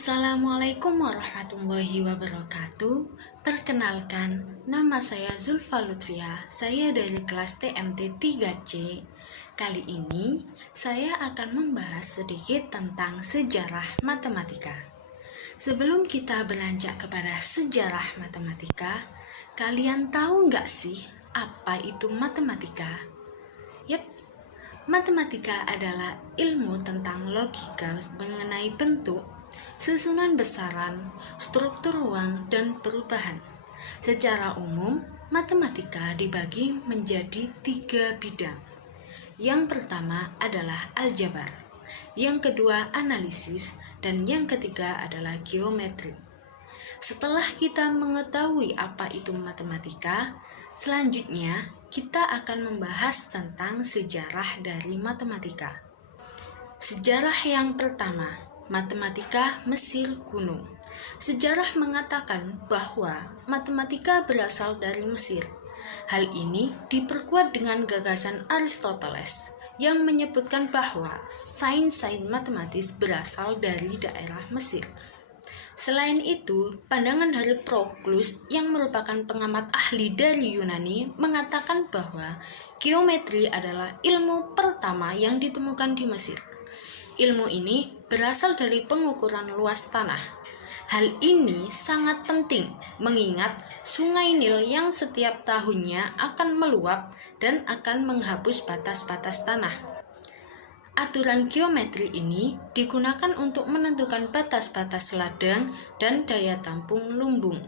Assalamualaikum warahmatullahi wabarakatuh. Perkenalkan, nama saya Zulfa Lutfia. Saya dari kelas TMT 3C. Kali ini saya akan membahas sedikit tentang sejarah matematika. Sebelum kita beranjak kepada sejarah matematika, kalian tahu nggak sih apa itu matematika? Yaps, matematika adalah ilmu tentang logika mengenai bentuk, susunan besaran, struktur ruang, dan perubahan. Secara umum, matematika dibagi menjadi 3 bidang. Yang pertama adalah aljabar, yang kedua analisis, dan yang ketiga adalah geometri. Setelah kita mengetahui apa itu matematika, selanjutnya kita akan membahas tentang sejarah dari matematika. Sejarah yang pertama, matematika Mesir kuno. Sejarah mengatakan bahwa matematika berasal dari Mesir. Hal ini diperkuat dengan gagasan Aristoteles yang menyebutkan bahwa sains-sains matematis berasal dari daerah Mesir. Selain itu, pandangan dari Proklus yang merupakan pengamat ahli dari Yunani mengatakan bahwa geometri adalah ilmu pertama yang ditemukan di Mesir. Ilmu ini berasal dari pengukuran luas tanah. Hal ini sangat penting mengingat Sungai Nil yang setiap tahunnya akan meluap dan akan menghapus batas-batas tanah. Aturan geometri ini digunakan untuk menentukan batas-batas ladang dan daya tampung lumbung.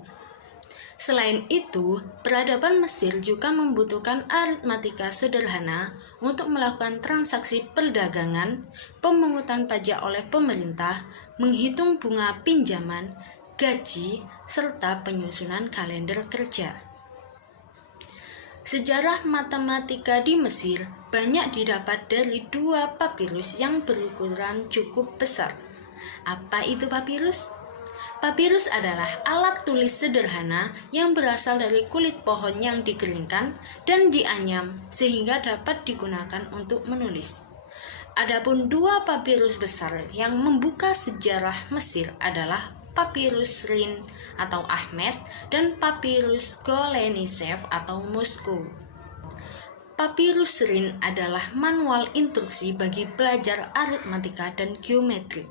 Selain itu, peradaban Mesir juga membutuhkan aritmatika sederhana untuk melakukan transaksi perdagangan, pemungutan pajak oleh pemerintah, menghitung bunga pinjaman, gaji, serta penyusunan kalender kerja. Sejarah matematika di Mesir banyak didapat dari 2 papirus yang berukuran cukup besar. Apa itu papirus? Papirus adalah alat tulis sederhana yang berasal dari kulit pohon yang dikeringkan dan dianyam sehingga dapat digunakan untuk menulis. Adapun 2 papirus besar yang membuka sejarah Mesir adalah Papirus Rin atau Ahmed dan Papirus Golenisev atau Moskow. Papirus Rin adalah manual instruksi bagi pelajar aritmatika dan geometri.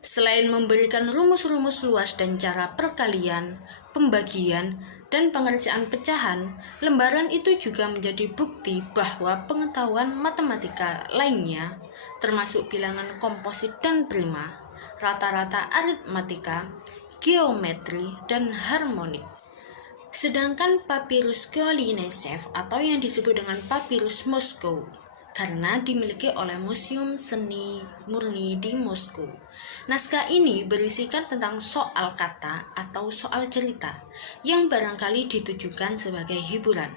Selain memberikan rumus-rumus luas dan cara perkalian, pembagian, dan pengerjaan pecahan, lembaran itu juga menjadi bukti bahwa pengetahuan matematika lainnya, termasuk bilangan komposit dan prima, rata-rata aritmatika, geometri, dan harmonik. Sedangkan papirus Golenisev atau yang disebut dengan papirus Moskow karena dimiliki oleh Museum Seni Murni di Moskow. Naskah ini berisikan tentang soal kata atau soal cerita yang barangkali ditujukan sebagai hiburan.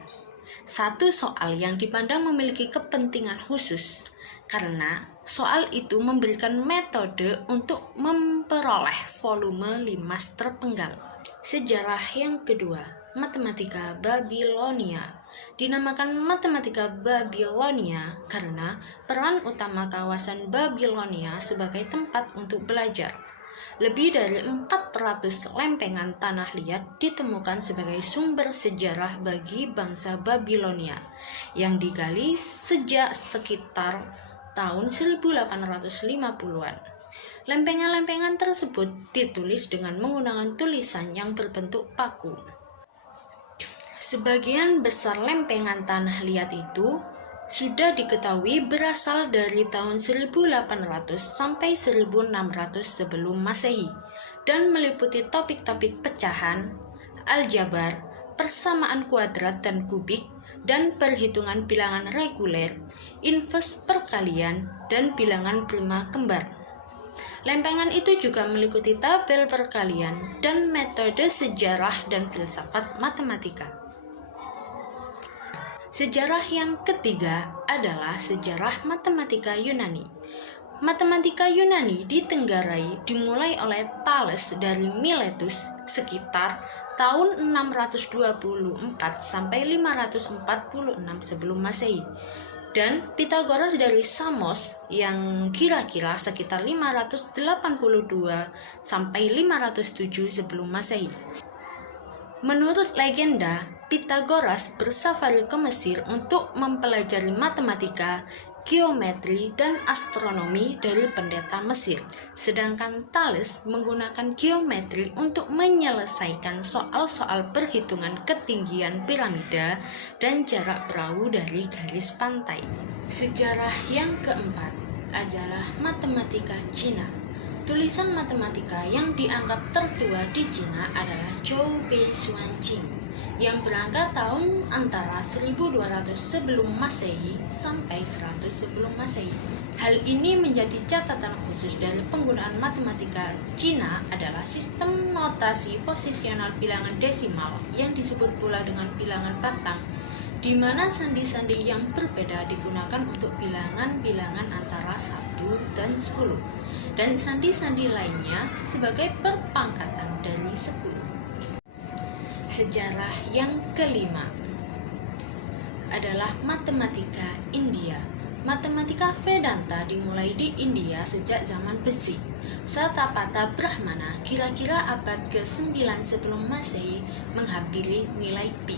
Satu soal yang dipandang memiliki kepentingan khusus karena soal itu memberikan metode untuk memperoleh volume 5 terpenggal. Sejarah yang kedua, matematika Babilonia. Dinamakan matematika Babilonia karena peran utama kawasan Babilonia sebagai tempat untuk belajar. Lebih dari 400 lempengan tanah liat ditemukan sebagai sumber sejarah bagi bangsa Babilonia yang digali sejak sekitar tahun 1850-an. Lempengan-lempengan tersebut ditulis dengan menggunakan tulisan yang berbentuk paku. Sebagian besar lempengan tanah liat itu sudah diketahui berasal dari tahun 1800 sampai 1600 sebelum Masehi dan meliputi topik-topik pecahan, aljabar, persamaan kuadrat dan kubik, dan perhitungan bilangan reguler, inverse perkalian, dan bilangan prima kembar. Lempengan itu juga meliputi tabel perkalian dan metode sejarah dan filsafat matematika. Sejarah yang ketiga adalah sejarah matematika Yunani. Matematika Yunani ditenggarai dimulai oleh Thales dari Miletus sekitar tahun 624 sampai 546 sebelum Masehi. Dan Pythagoras dari Samos yang kira-kira sekitar 582 sampai 507 sebelum Masehi. Menurut legenda, Pythagoras bersafari ke Mesir untuk mempelajari matematika, geometri, dan astronomi dari pendeta Mesir. Sedangkan Thales menggunakan geometri untuk menyelesaikan soal-soal perhitungan ketinggian piramida dan jarak perahu dari garis pantai. Sejarah yang keempat adalah matematika Cina. Tulisan matematika yang dianggap tertua di Cina adalah Zhou Bei Xuanqing yang berangkat tahun antara 1200 sebelum Masehi sampai 100 sebelum Masehi. Hal ini menjadi catatan khusus dari penggunaan matematika Cina adalah sistem notasi posisional bilangan desimal yang disebut pula dengan bilangan batang, di mana sandi-sandi yang berbeda digunakan untuk bilangan-bilangan antara 1 dan 10, dan sandi-sandi lainnya sebagai perpangkatan dari 10. Sejarah yang kelima adalah matematika India. Matematika Vedanta dimulai di India sejak zaman besi. Satapatha Brahmana kira-kira abad ke-9 sebelum Masehi menghampiri nilai pi.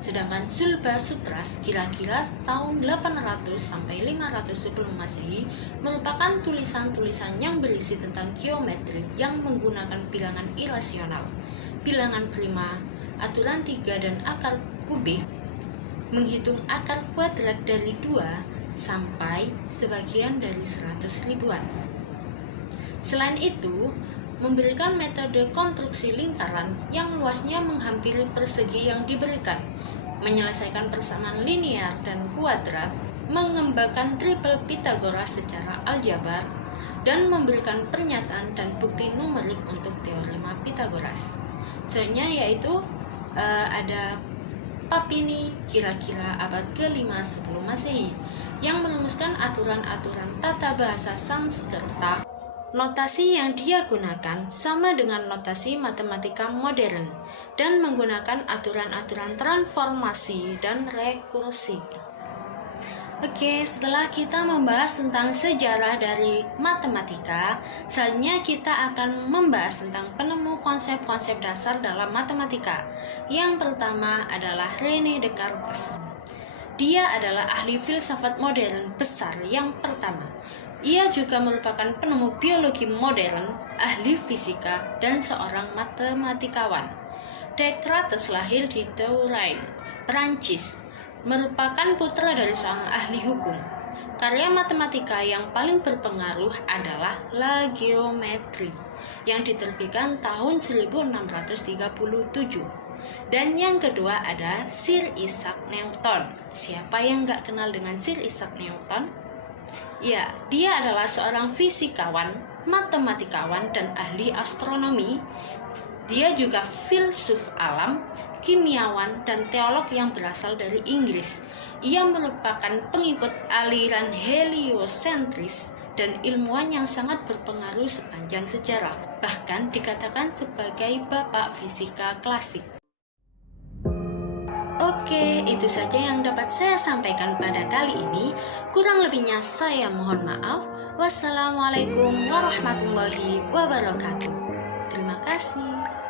Sedangkan Sulba Sutras kira-kira tahun 800 sampai 500 sebelum Masehi merupakan tulisan-tulisan yang berisi tentang geometri yang menggunakan bilangan irasional, bilangan prima, aturan 3 dan akar kubik, menghitung akar kuadrat dari 2 sampai sebagian dari 100 ribuan. Selain itu, memberikan metode konstruksi lingkaran yang luasnya menghampiri persegi yang diberikan, menyelesaikan persamaan linear dan kuadrat, mengembangkan triple Pythagoras secara aljabar, dan memberikan pernyataan dan bukti numerik untuk teorema Pythagoras. Selanjutnya yaitu ada Papini kira-kira abad ke-5 sebelum Masehi yang merumuskan aturan-aturan tata bahasa Sanskerta. Notasi yang dia gunakan sama dengan notasi matematika modern dan menggunakan aturan-aturan transformasi dan rekursi. Oke, setelah kita membahas tentang sejarah dari matematika, selanjutnya kita akan membahas tentang penemu konsep-konsep dasar dalam matematika. Yang pertama adalah René Descartes. Dia adalah ahli filsafat modern besar yang pertama. Ia juga merupakan penemu biologi modern, ahli fisika, dan seorang matematikawan. Descartes lahir di Touraine, Perancis, merupakan putra dari seorang ahli hukum. Karya matematika yang paling berpengaruh adalah La Géométrie yang diterbitkan tahun 1637. Dan yang kedua ada Sir Isaac Newton. Siapa yang nggak kenal dengan Sir Isaac Newton? Ya, dia adalah seorang fisikawan, matematikawan, dan ahli astronomi. Dia juga filsuf alam, kimiawan, dan teolog yang berasal dari Inggris. Ia merupakan pengikut aliran heliosentris dan ilmuwan yang sangat berpengaruh sepanjang sejarah. Bahkan dikatakan sebagai bapak fisika klasik. Oke, itu saja yang dapat saya sampaikan pada kali ini. Kurang lebihnya saya mohon maaf. Wassalamualaikum warahmatullahi wabarakatuh. Terima kasih.